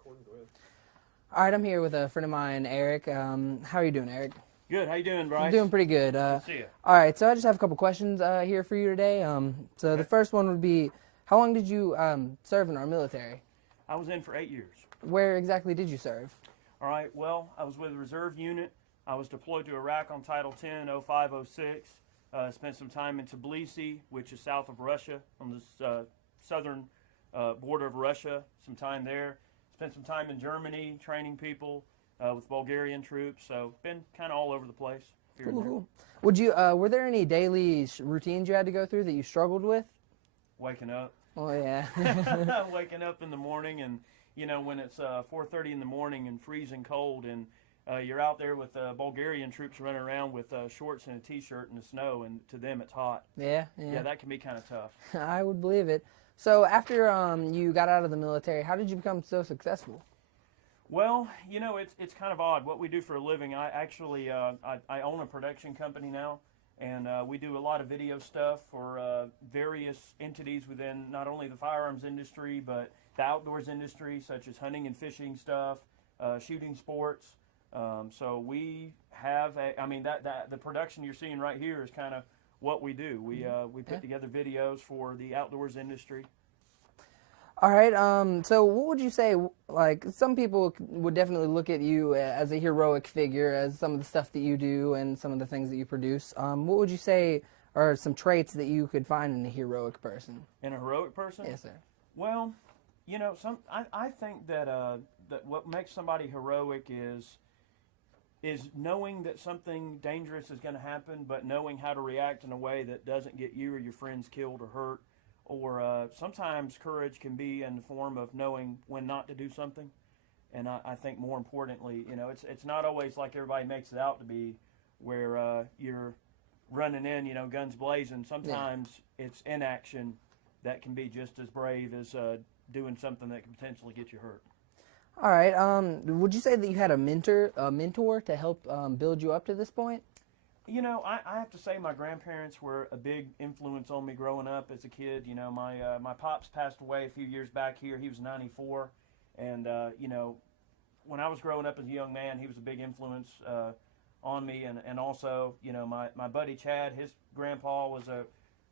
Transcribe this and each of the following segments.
recording. Go ahead. All right, I'm here with a friend of mine, Eric. How are you doing, Eric? Good. How you doing, Bryce? I'm doing pretty good. Good to see you. All right, so I just have a couple questions here for you today. So the first one would be, how long did you serve in our military? I was in for 8 years. Where exactly did you serve? All right. Well, I was with a reserve unit. I was deployed to Iraq on Title 10, 0506. Spent some time in Tbilisi, which is south of Russia, on the southern border of Russia. Some time there. Spent some time in Germany training people with Bulgarian troops. So been kind of all over the place. Cool. Would you? Were there any daily routines you had to go through that you struggled with? Waking up. Oh yeah. Waking up in the morning, and when it's 4:30 in the morning and freezing cold, and you're out there with Bulgarian troops running around with shorts and a t-shirt in the snow, and to them it's hot. Yeah. Yeah, that can be kind of tough. I would believe it. So after you got out of the military, how did you become so successful? Well, it's kind of odd what we do for a living. I actually I own a production company now, and we do a lot of video stuff for various entities within not only the firearms industry but the outdoors industry, such as hunting and fishing stuff, shooting sports. So we have the production you're seeing right here is kind of what we do. We put together videos for the outdoors industry. All right. So what would you say, like, some people would definitely look at you as a heroic figure, as some of the stuff that you do and some of the things that you produce. What would you say are some traits that you could find in a heroic person? In a heroic person? Yes, sir. Well, I think that that what makes somebody heroic is knowing that something dangerous is going to happen, but knowing how to react in a way that doesn't get you or your friends killed or hurt. Or sometimes courage can be in the form of knowing when not to do something. And I think more importantly, it's not always like everybody makes it out to be, where you're running in, guns blazing. Sometimes it's inaction that can be just as brave as doing something that can potentially get you hurt. All right. Would you say that you had a mentor to help build you up to this point? I have to say my grandparents were a big influence on me growing up as a kid. My pops passed away a few years back here. He was 94. And, when I was growing up as a young man, he was a big influence on me. And also, my buddy Chad, his grandpa was a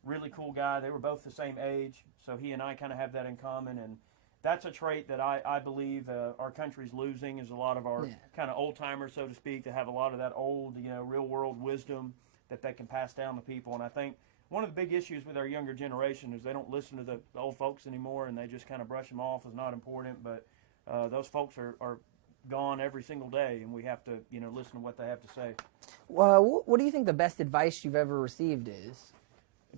really cool guy. They were both the same age. So he and I kind of have that in common. And that's a trait that I believe our country's losing, is a lot of our kind of old timers, so to speak, that have a lot of that old, real world wisdom that they can pass down to people. And I think one of the big issues with our younger generation is they don't listen to the old folks anymore, and they just kind of brush them off as not important. But those folks are gone every single day, and we have to, listen to what they have to say. Well, what do you think the best advice you've ever received is?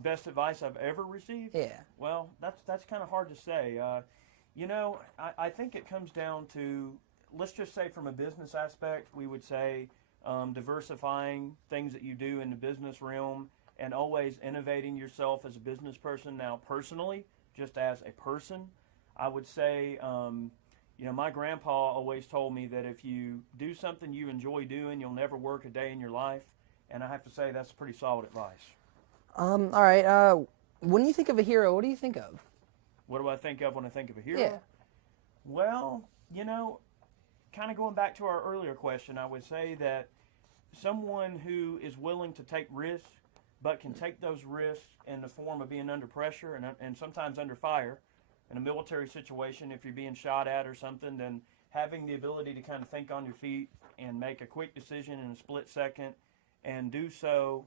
Best advice I've ever received? Yeah. Well, that's kind of hard to say. I think it comes down to, let's just say from a business aspect, we would say diversifying things that you do in the business realm and always innovating yourself as a business person. Now, personally, just as a person, I would say, my grandpa always told me that if you do something you enjoy doing, you'll never work a day in your life. And I have to say that's pretty solid advice. All right. When you think of a hero, what do you think of? What do I think of when I think of a hero? Yeah. Well, kind of going back to our earlier question, I would say that someone who is willing to take risks, but can take those risks in the form of being under pressure and sometimes under fire in a military situation, if you're being shot at or something, then having the ability to kind of think on your feet and make a quick decision in a split second and do so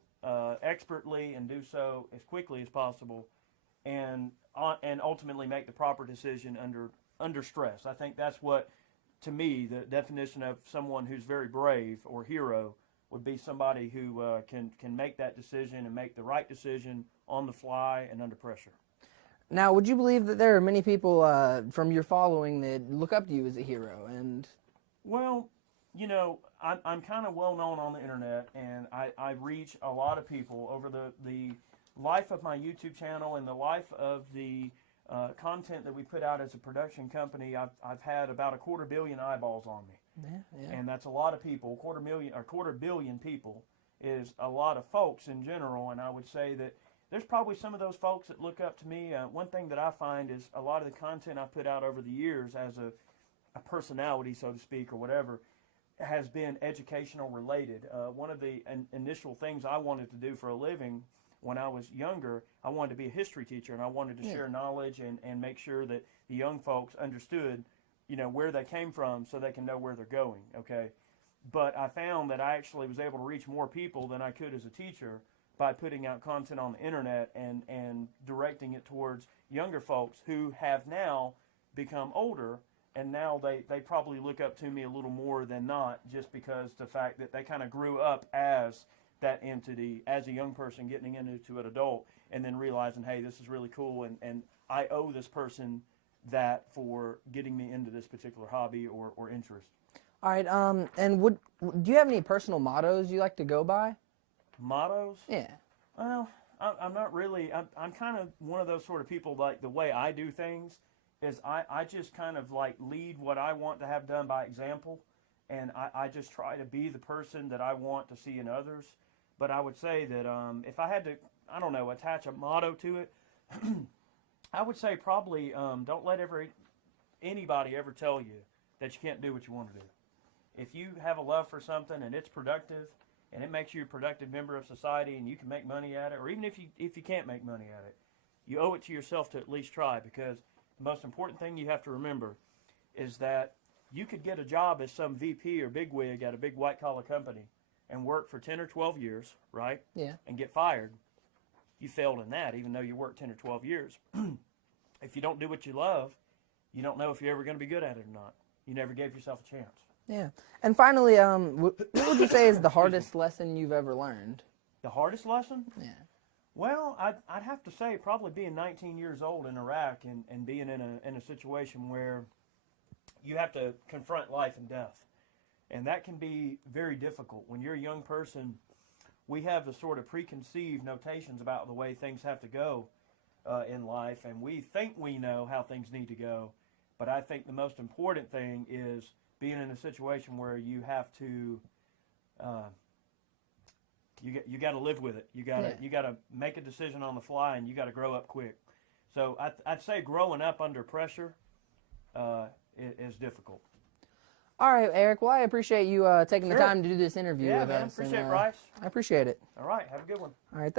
expertly and do so as quickly as possible, and ultimately make the proper decision under stress. I think that's what, to me, the definition of someone who's very brave or hero would be somebody who can make that decision and make the right decision on the fly and under pressure. Now, would you believe that there are many people from your following that look up to you as a hero? And well, I'm kind of well known on the internet, and I reach a lot of people over the life of my YouTube channel and the life of the content that we put out as a production company. I've had about 250 million eyeballs on me, and that's a lot of people. 250 million people is a lot of folks in general, and I would say that there's probably some of those folks that look up to me. One thing that I find is a lot of the content I've put out over the years as a a personality, so to speak, or whatever, has been educational related. One of the initial things I wanted to do for a living when I was younger, I wanted to be a history teacher, and I wanted to share knowledge and make sure that the young folks understood, where they came from so they can know where they're going, okay? But I found that I actually was able to reach more people than I could as a teacher by putting out content on the internet and directing it towards younger folks who have now become older, and now they probably look up to me a little more than not, just because the fact that they kind of grew up as that entity, as a young person getting into an adult, and then realizing, hey, this is really cool, and I owe this person that for getting me into this particular hobby or interest. All right. And do you have any personal mottos you like to go by? Mottos? Yeah. Well, I'm not really. I'm kind of one of those sort of people, like the way I do things is I just kind of like lead what I want to have done by example, and I just try to be the person that I want to see in others. But I would say that if I had to, I don't know, attach a motto to it, I would say probably don't let anybody ever tell you that you can't do what you want to do. If you have a love for something and it's productive and it makes you a productive member of society and you can make money at it, or even if you can't make money at it, you owe it to yourself to at least try, because the most important thing you have to remember is that you could get a job as some VP or bigwig at a big white-collar company and work for 10 or 12 years, right? Yeah. And get fired. You failed in that, even though you worked 10 or 12 years. If you don't do what you love, you don't know if you're ever going to be good at it or not. You never gave yourself a chance. Yeah. And finally, what would you say is the hardest lesson you've ever learned? The hardest lesson? Yeah. Well, I'd have to say probably being 19 years old in Iraq and being in a situation where you have to confront life and death. And that can be very difficult. When you're a young person, we have the sort of preconceived notations about the way things have to go in life, and we think we know how things need to go. But I think the most important thing is being in a situation where you have to, you got to live with it. You got to make a decision on the fly, and you got to grow up quick. So I'd say growing up under pressure is difficult. All right, Eric. Well, I appreciate you taking the time to do this interview with man, us. Appreciate it, Bryce. I appreciate it. All right, have a good one. All right.